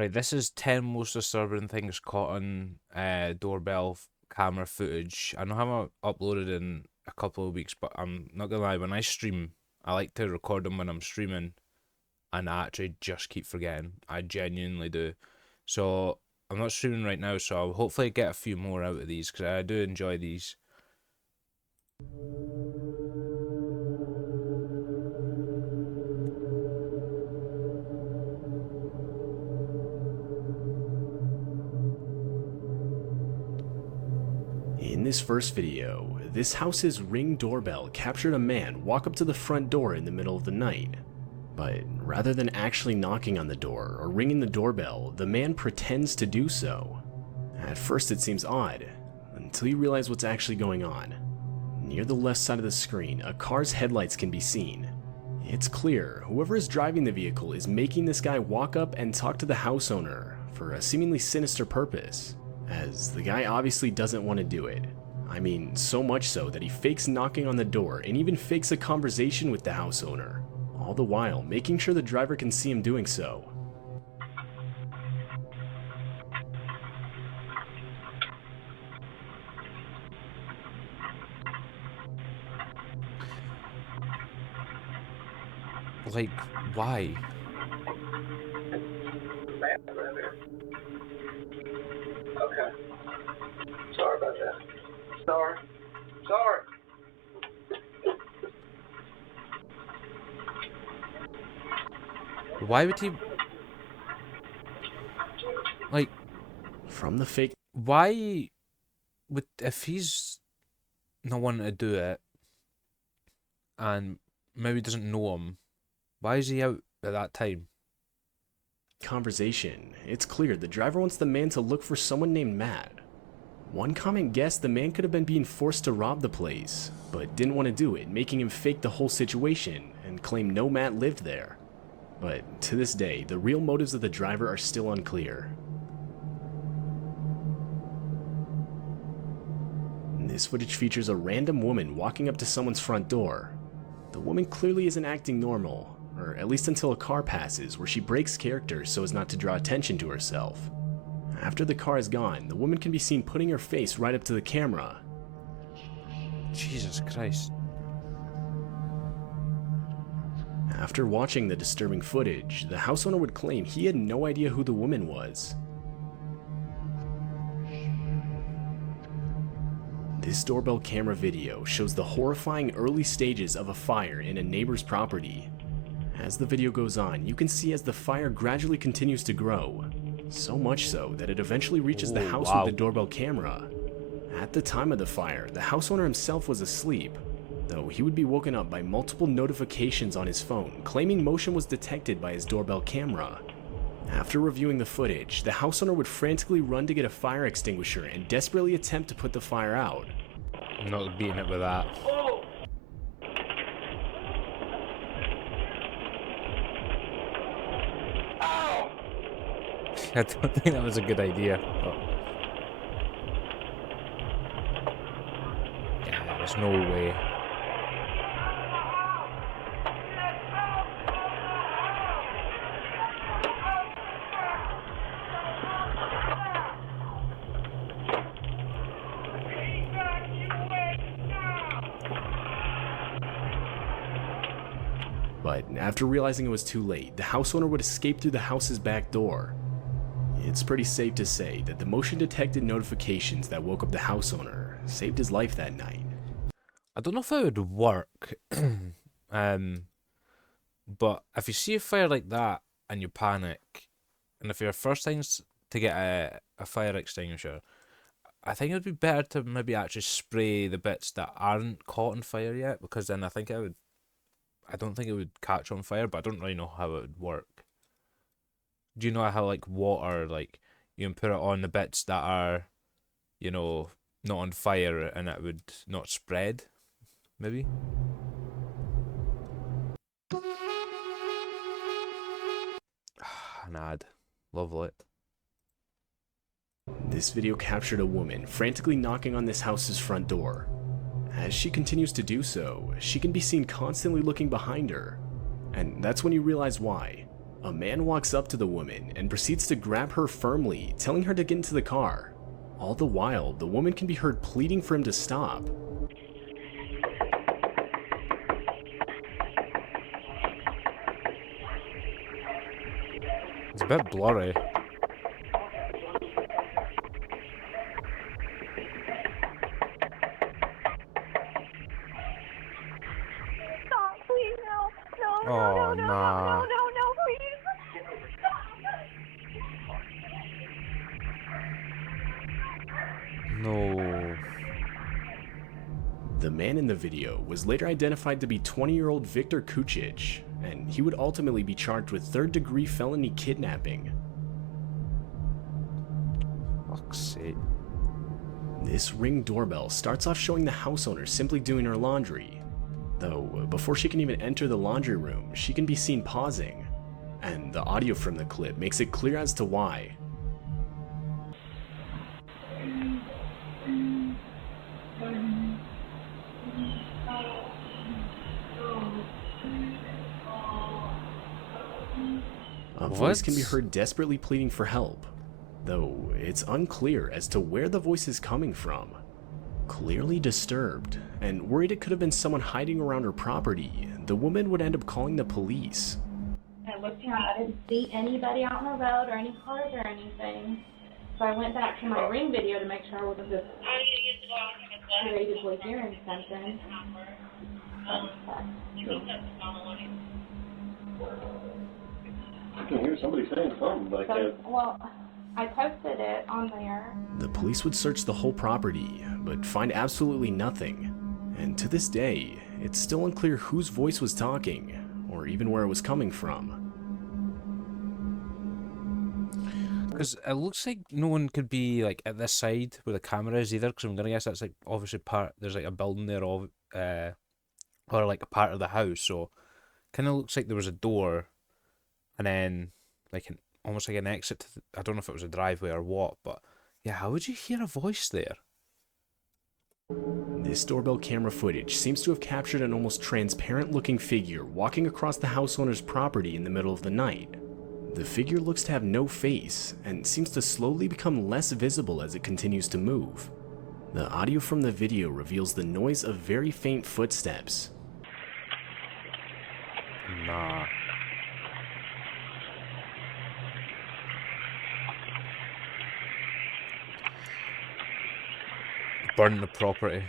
Right, this is 10 most disturbing things caught on doorbell camera footage. I know I haven't uploaded in a couple of weeks, but I'm not gonna lie, when I stream, I like to record them when I'm streaming, and I actually just keep forgetting. I genuinely do. So I'm not streaming right now, so I'll hopefully get a few more out of these, because I do enjoy these. In this first video, this house's Ring doorbell captured a man walk up to the front door in the middle of the night. But rather than actually knocking on the door or ringing the doorbell, the man pretends to do so. At first it seems odd, until you realize what's actually going on. Near the left side of the screen, a car's headlights can be seen. It's clear whoever is driving the vehicle is making this guy walk up and talk to the house owner for a seemingly sinister purpose, as the guy obviously doesn't want to do it. I mean, so much so that he fakes knocking on the door and even fakes a conversation with the house owner, all the while making sure the driver can see him doing so. Like, why? Okay. Sorry about that. Sorry. Why would he... Like, From the fake why would... If he's not wanting to do it, and maybe doesn't know him, why is he out at that time? conversation, it's clear the driver wants the man to look for someone named Matt. One comment guessed the man could have been being forced to rob the place, but didn't want to do it, making him fake the whole situation and claim no Matt lived there. But to this day, the real motives of the driver are still unclear. This footage features a random woman walking up to someone's front door. The woman clearly isn't acting normal, or at least until a car passes where she breaks character so as not to draw attention to herself. After the car is gone, the woman can be seen putting her face right up to the camera. Jesus Christ. After watching the disturbing footage, the house owner would claim he had no idea who the woman was. This doorbell camera video shows the horrifying early stages of a fire in a neighbor's property. As the video goes on, you can see as the fire gradually continues to grow, so much so that it eventually reaches the house with the doorbell camera. At the time of the fire, the house owner himself was asleep, though he would be woken up by multiple notifications on his phone claiming motion was detected by his doorbell camera. After reviewing the footage, the house owner would frantically run to get a fire extinguisher and desperately attempt to put the fire out. I'm not beating it with that. Oh! Ow! I don't think that was a good idea. But... yeah, there's no way. But after realizing it was too late, the house owner would escape through the house's back door. It's pretty safe to say that the motion detected notifications that woke up the house owner saved his life that night. I don't know if it would work, but if you see a fire like that and you panic, and if you're first things to get a fire extinguisher, I think it would be better to maybe actually spray the bits that aren't caught on fire yet, because then I don't think it would catch on fire, but I don't really know how it would work. Do you know how, like, water, like, you can put it on the bits that are, you know, not on fire and it would not spread? Maybe? An ad. Lovely. This video captured a woman frantically knocking on this house's front door. As she continues to do so, she can be seen constantly looking behind her. And that's when you realize why. A man walks up to the woman and proceeds to grab her firmly, telling her to get into the car. All the while, the woman can be heard pleading for him to stop. It's a bit blurry. Stop, please, no, Oh, nah. no, please. No. The man in the video was later identified to be 20-year-old Viktor Kucic, and he would ultimately be charged with third-degree felony kidnapping. Fuck's sake. This Ring doorbell starts off showing the house owner simply doing her laundry, though before she can even enter the laundry room, she can be seen pausing, and the audio from the clip makes it clear as to why. A voice can be heard desperately pleading for help, though it's unclear as to where the voice is coming from. Clearly disturbed, and worried it could have been someone hiding around her property, the woman would end up calling the police. I looked around, I didn't see anybody out on the road or any cars or anything. So I went back to my Ring video to make sure I wasn't just creatively hearing something. I can hear somebody saying something, but I can't. Well, I posted it on there. The police would search the whole property, but find absolutely nothing. And to this day, it's still unclear whose voice was talking, or even where it was coming from. Because it looks like no one could be like at this side where the camera is either. Because I'm gonna guess that's like obviously part. There's like a building there, of, or like a part of the house. So, kind of looks like there was a door, and then like almost like an exit to I don't know if it was a driveway or what, but yeah, how would you hear a voice there? This doorbell camera footage seems to have captured an almost transparent looking figure walking across the house owner's property in the middle of the night. The figure looks to have no face and seems to slowly become less visible as it continues to move. The audio from the video reveals the noise of very faint footsteps. Nah. Burn the property.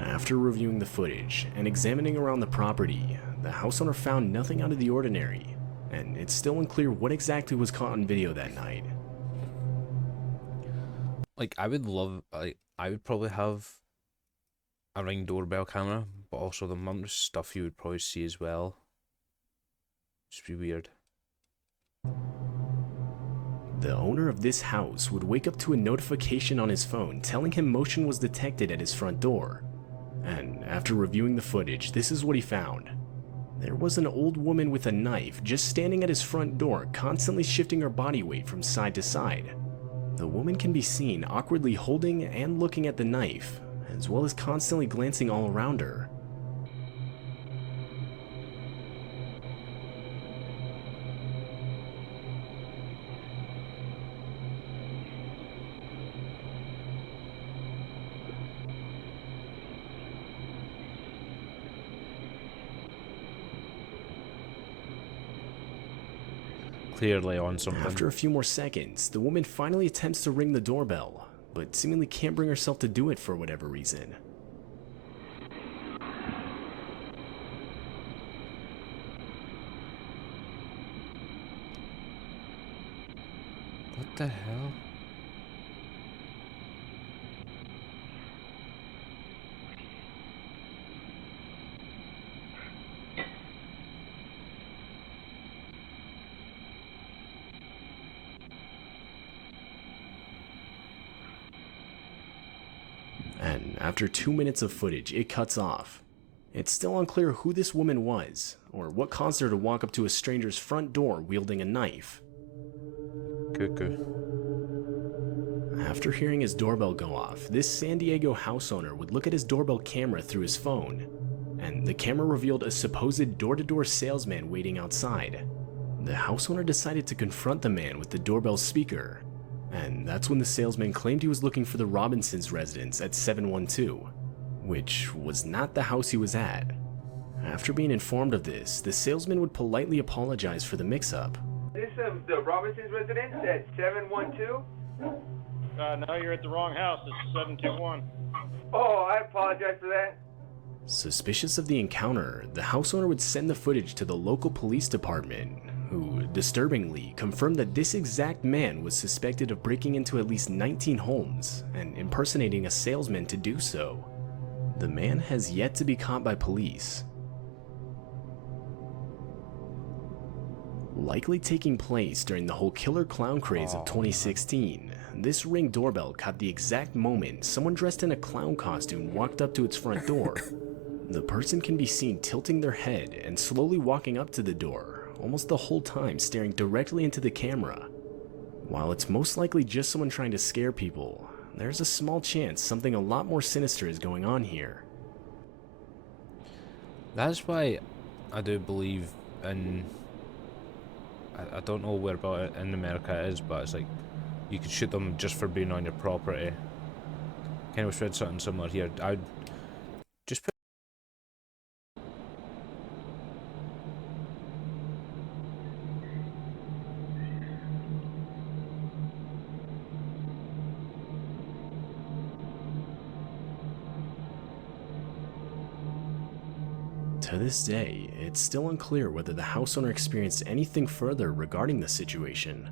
After reviewing the footage and examining around the property, the house owner found nothing out of the ordinary, and it's still unclear what exactly was caught on video that night. Like I would probably have a Ring doorbell camera, but also the amount of stuff you would probably see as well. Just be weird. The owner of this house would wake up to a notification on his phone telling him motion was detected at his front door. And after reviewing the footage, this is what he found. There was an old woman with a knife just standing at his front door, constantly shifting her body weight from side to side. The woman can be seen awkwardly holding and looking at the knife, as well as constantly glancing all around her. Clearly on something. After a few more seconds, the woman finally attempts to ring the doorbell, but seemingly can't bring herself to do it for whatever reason. What the hell? And after 2 minutes of footage, it cuts off. It's still unclear who this woman was, or what caused her to walk up to a stranger's front door wielding a knife. Cuckoo. After hearing his doorbell go off, this San Diego house owner would look at his doorbell camera through his phone, and the camera revealed a supposed door-to-door salesman waiting outside. The house owner decided to confront the man with the doorbell speaker, and that's when the salesman claimed he was looking for the Robinsons' residence at 712, which was not the house he was at. After being informed of this, the salesman would politely apologize for the mix-up. This is the Robinsons' residence at 712? No, you're at the wrong house. It's 721. Oh, I apologize for that. Suspicious of the encounter, the house owner would send the footage to the local police department, who, disturbingly, confirmed that this exact man was suspected of breaking into at least 19 homes and impersonating a salesman to do so. The man has yet to be caught by police. Likely taking place during the whole killer clown craze of 2016, this Ring doorbell caught the exact moment someone dressed in a clown costume walked up to its front door. The person can be seen tilting their head and slowly walking up to the door, almost the whole time staring directly into the camera. While it's most likely just someone trying to scare people, there's a small chance something a lot more sinister is going on here. That's why I do believe in... I don't know where about in America it is, but it's like you could shoot them just for being on your property. Kind of read something similar here. I'd just put... To this day, it's still unclear whether the house owner experienced anything further regarding the situation.